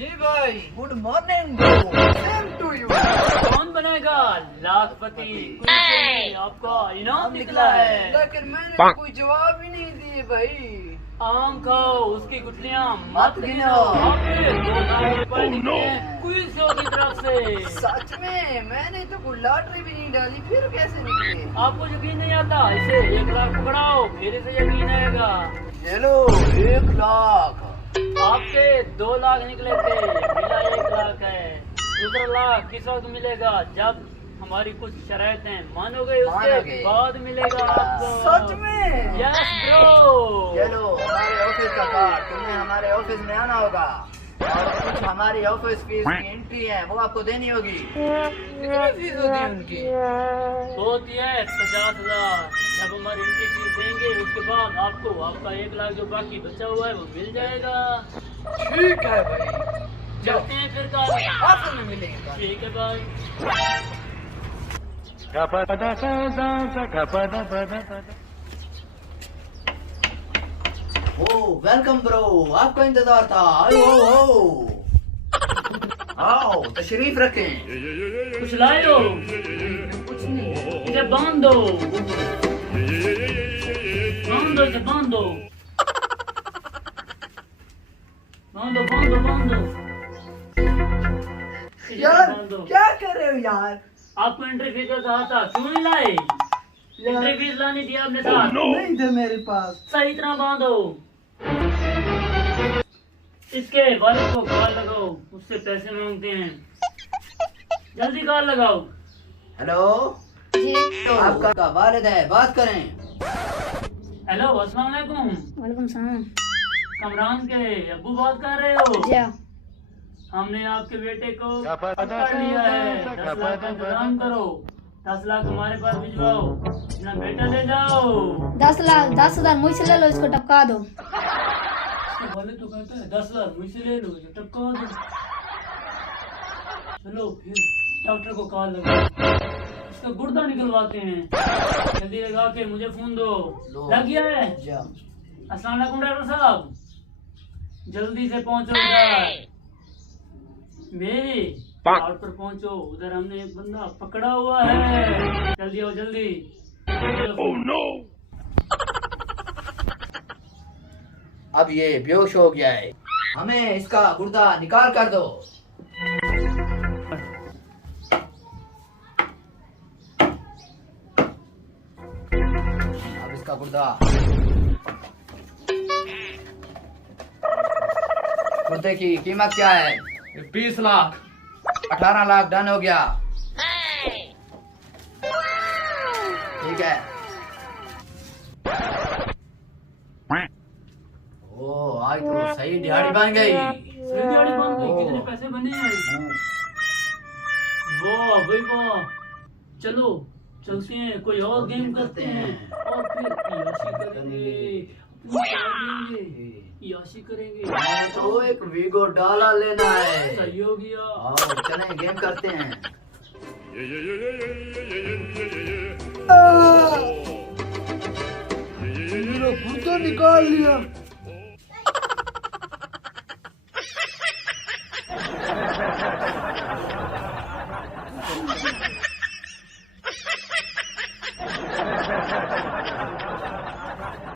जी भाई, good morning bro, same to you. कौन बनेगा लाखपति? आपका इनाम निकला है। लेकिन मैंने कोई जवाब ही नहीं दिए भाई। आम खाओ, उसकी गुठलियाँ मत गिनो। आपके 2 लाख रुपए निकले हैं क्विज शो की तरफ से। सच में? मैंने तो कोई लॉटरी भी नहीं डाली, फिर कैसे निकले? आपको यकीन नहीं आता? इसे 1 लाख पकड़ाओ, फिर इसे यकीन आएगा। चलो 1 लाख। आपके 2 लाख निकले थे, मिला 1 लाख है। दूसरा लाख किस वक्त मिलेगा? जब हमारी कुछ शर्तें मानोगे, उसके बाद मिलेगा आपको। सच में? Yes bro. चलो हमारे ऑफिस का कार्ड, तुम्हें हमारे ऑफिस में आना होगा और कुछ हमारी ऑफिस फीस की एंट्री है, वो आपको देनी होगी। कितनी फीस होती है उनकी? होती है 50,000। जब हमारी एंट्री फीस देंगे, उसके बाद आपको आपका 1 लाख जो बाकी बचा हुआ है वो मिल जाएगा। ठीक है भाई, चलते हैं फिर कल ऑफिस में मिलेंगे। ठीक है भाई। ओ वेलकम ब्रो, आपका इंतजार था। आओ आओ, तशरीफ रखें। कुछ लाए हो? कुछ नहीं। इसे बांध दो, बांध दो, इसे बांध दो, बांध दो, बांध दो, बांध दो। यार क्या कर रहे हो यार? आपको एंट्री फीस का कहा था, क्यों नहीं लाए? एंट्री फीस लानी थी आपने साथ। नहीं थे मेरे पास। सही तरह बांधो। इसके वालिद को कॉल लगाओ, उससे पैसे मांगते हैं। जल्दी कॉल लगाओ। हेलो जी, तो आपका वालिद है, बात करें। हेलो, अस्सलाम वालेकुम। वालेकुम सलाम। कमरान के अब्बू बात कर रहे हो? जी हमने आपके बेटे को पकड़ लिया है। 10 लाख का इंतजाम करो। 10 लाख हमारे पास भिजवाओ, अपना बेटा ले जाओ। 10 लाख 10,000 मुझसे ले लो, इसको टपका दो। वाले तो कहते हैं 10 लाख मुझसे ले लो, ये टपका दो। चलो फिर डॉक्टर को कॉल लगाओ, इसका गुर्दा निकलवाते हैं। जल्दी लगा के मुझे फोन दो। लग गया है? अस्सलाम वालेकुम डॉक्टर साहब, जल्दी से पहुंचो उधर। मेरे पार्ट पर पहुंचो, उधर हमने एक बंदा पकड़ा हुआ है। जल्दी आओ जल्दी। Oh, no. अब ये बेहोश हो गया है, हमें इसका गुर्दा निकाल कर दो। अब इसका गुर्दा, गुर्दे की कीमत क्या है? 20 लाख। 18 लाख डन हो गया। ठीक है। ओ आज तो सही दिहाड़ी बन गई। सही दिहाड़ी बन गई। कितने पैसे बने हैं? वाह भाई वाह। चलो चलते हैं, कोई और गेम करते हैं और फिर याशी करेंगे, याशी करेंगे। तो एक वीगो डाला लेना है। सही हो गया। आओ चलें, गेम करते हैं। मेरा गुर्दा निकाल लिया।